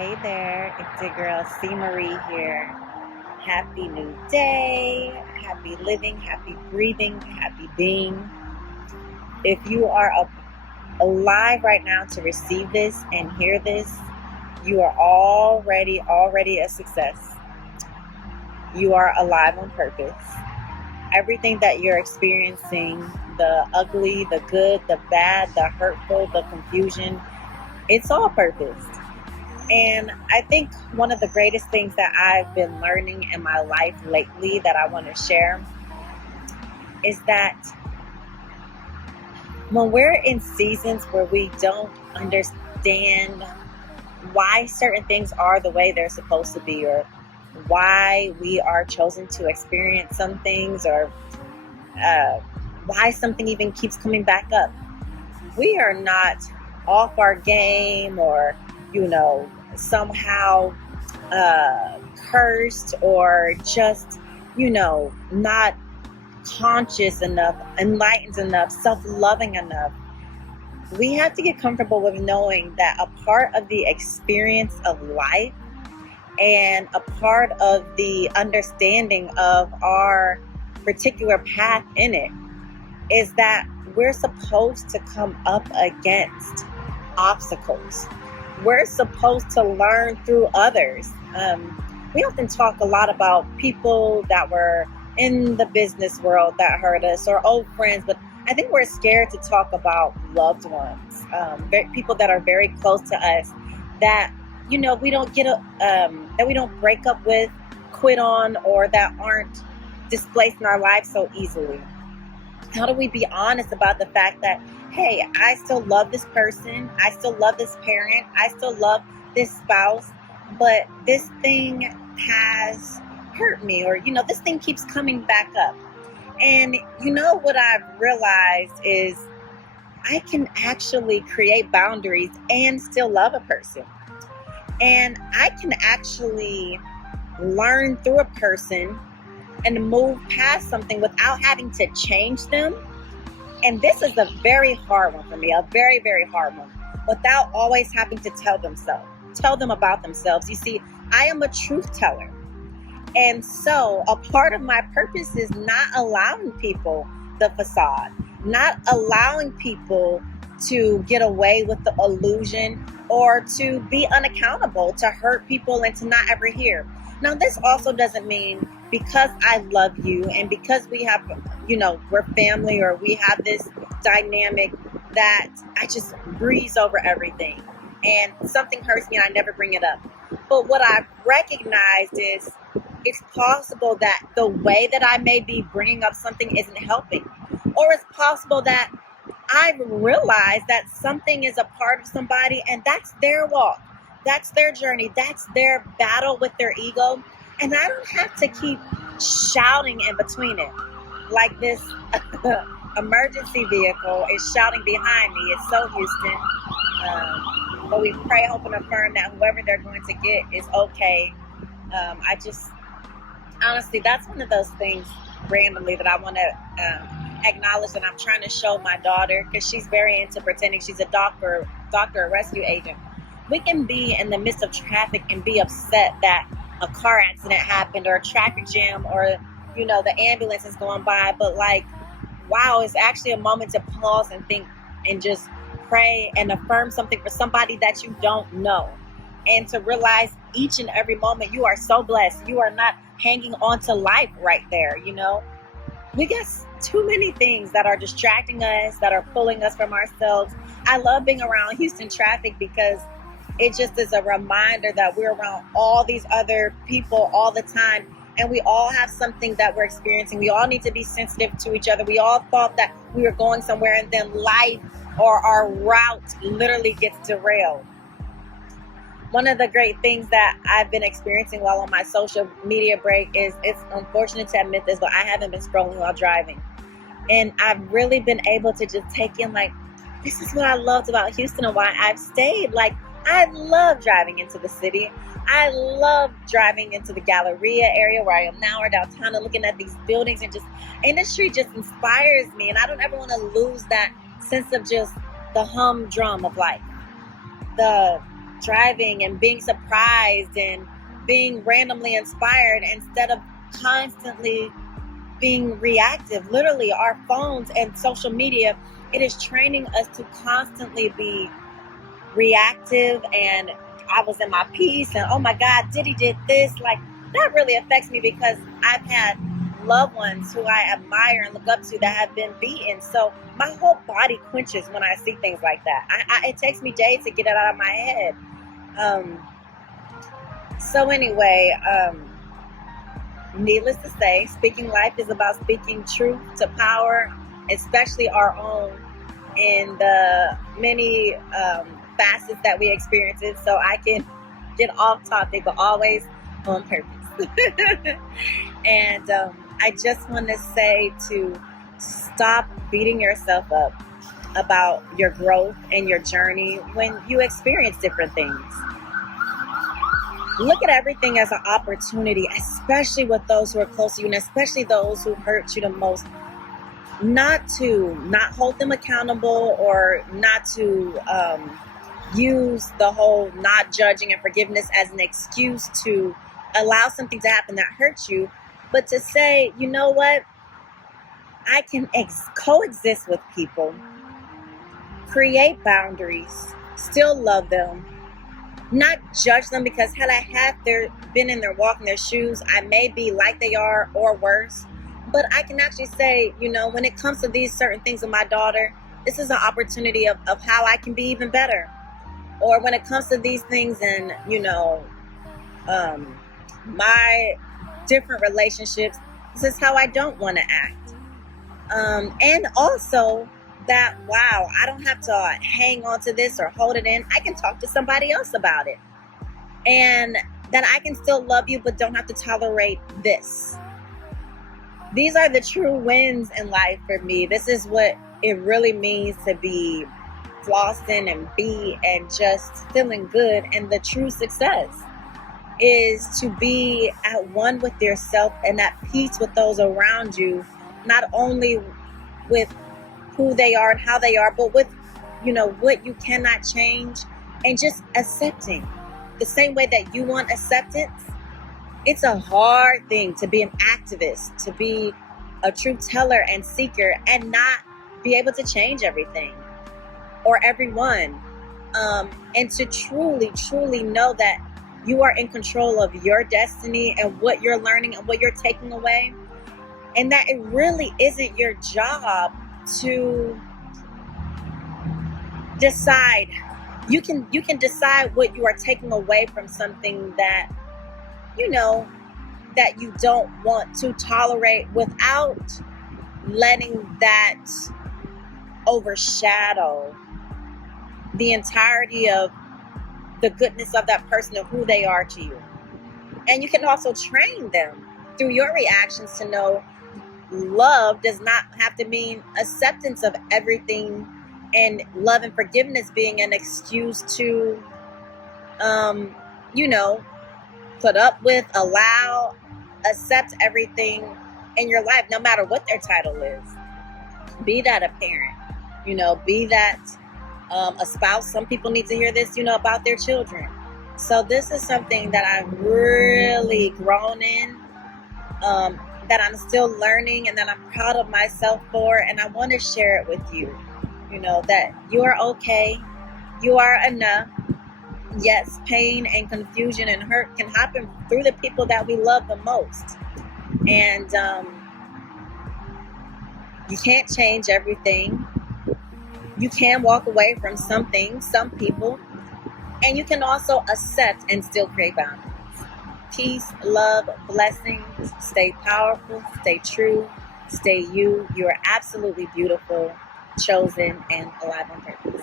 Hey there, it's your girl C. Marie here. Happy new day, happy living, happy breathing, happy being. If you are alive right now to receive this and hear this, you are already a success. You are alive on purpose. Everything that you're experiencing, the ugly, the good, the bad, the hurtful, the confusion, it's all purpose. And I think one of the greatest things that I've been learning in my life lately that I want to share is that when we're in seasons where we don't understand why certain things are the way they're supposed to be, or why we are chosen to experience some things, or why something even keeps coming back up, we are not off our game or, somehow cursed or just, not conscious enough, enlightened enough, self-loving enough. We have to get comfortable with knowing that a part of the experience of life and a part of the understanding of our particular path in it is that we're supposed to come up against obstacles. We're supposed to learn through others. We often talk a lot about people that were in the business world that hurt us, or old friends, but I think we're scared to talk about loved ones, people that are very close to us that, we don't that we don't break up with, quit on, or that aren't displaced in our lives so easily. How do we be honest about the fact that, hey, I still love this person, I still love this parent, I still love this spouse, but this thing has hurt me, or, this thing keeps coming back up. And what I've realized is I can actually create boundaries and still love a person. And I can actually learn through a person and move past something without having to change them. And this is a very hard one for me, a very, very hard one, without always having to tell them about themselves. You see, I am a truth teller. And so a part of my purpose is not allowing people the facade, not allowing people to get away with the illusion, or to be unaccountable, to hurt people and to not ever hear. Now, this also doesn't mean because I love you and because we have, we're family, or we have this dynamic, that I just breeze over everything and something hurts me and I never bring it up. But what I've recognized is it's possible that the way that I may be bringing up something isn't helping. Or it's possible that I've realized that something is a part of somebody and that's their walk, that's their journey, that's their battle with their ego. And I don't have to keep shouting in between it. Like this emergency vehicle is shouting behind me. It's so Houston. But we pray, hope, and affirm that whoever they're going to get is okay. Honestly, that's one of those things randomly that I want to acknowledge, that I'm trying to show my daughter, because she's very into pretending she's a doctor, a rescue agent. We can be in the midst of traffic and be upset that a car accident happened, or a traffic jam, or, the ambulance is going by. But wow, it's actually a moment to pause and think and just pray and affirm something for somebody that you don't know. And to realize each and every moment you are so blessed. You are not hanging on to life right there. We got too many things that are distracting us, that are pulling us from ourselves. I love being around Houston traffic because it just is a reminder that we're around all these other people all the time, and we all have something that we're experiencing. We all need to be sensitive to each other. We all thought that we were going somewhere, and then life or our route literally gets derailed. One of the great things that I've been experiencing while on my social media break is, it's unfortunate to admit this, but I haven't been scrolling while driving. And I've really been able to just take in, this is what I loved about Houston and why I've stayed. I love driving into the city. I love driving into the Galleria area where I am now, or downtown, and looking at these buildings, and just industry just inspires me. And I don't ever want to lose that sense of just the humdrum of life, the driving and being surprised and being randomly inspired instead of constantly being reactive. Literally, our phones and social media, it is training us to constantly be reactive, and I was in my piece, and oh my God, Diddy did this. Like, that really affects me because I've had loved ones who I admire and look up to that have been beaten. So my whole body quenches when I see things like that. It takes me days to get it out of my head. So anyway, needless to say, speaking life is about speaking truth to power, especially our own, in the many facets that we experience it. So I can get off topic, but always on purpose. And I just want to say to stop beating yourself up about your growth and your journey when you experience different things. Look at everything as an opportunity, especially with those who are close to you, and especially those who hurt you the most. Not hold them accountable, or not to use the whole not judging and forgiveness as an excuse to allow something to happen that hurts you, but to say, you know what, I can coexist with people, create boundaries, still love them, not judge them, because had I been in their walk in their shoes, I may be like they are or worse. But I can actually say, you know, when it comes to these certain things with my daughter, this is an opportunity of how I can be even better. Or when it comes to these things and, you know, my different relationships, this is how I don't want to act. And also that, wow, I don't have to hang on to this or hold it in. I can talk to somebody else about it. And that I can still love you, but don't have to tolerate this. These are the true wins in life for me. This is what it really means to be flossing and be and just feeling good. And the true success is to be at one with yourself and at peace with those around you, not only with who they are and how they are, but with, you know, what you cannot change, and just accepting the same way that you want acceptance. It's a hard thing to be an activist, to be a truth teller and seeker, and not be able to change everything or everyone. And to truly, truly know that you are in control of your destiny and what you're learning and what you're taking away. And that it really isn't your job to decide. You can decide what you are taking away from something that, you know, that you don't want to tolerate, without letting that overshadow the entirety of the goodness of that person and who they are to you. And you can also train them through your reactions to know love does not have to mean acceptance of everything, and love and forgiveness being an excuse to, you know, put up with, allow, accept everything in your life, no matter what their title is. Be that a parent, you know, be that a spouse. Some people need to hear this, you know, about their children. So this is something that I've really grown in, that I'm still learning, and that I'm proud of myself for, and I want to share it with you. You know, that you are okay, you are enough. Yes, pain and confusion and hurt can happen through the people that we love the most. And you can't change everything. You can walk away from some things, some people, and you can also accept and still create boundaries. Peace, love, blessings. Stay powerful, stay true, stay you. You are absolutely beautiful, chosen, and alive on purpose.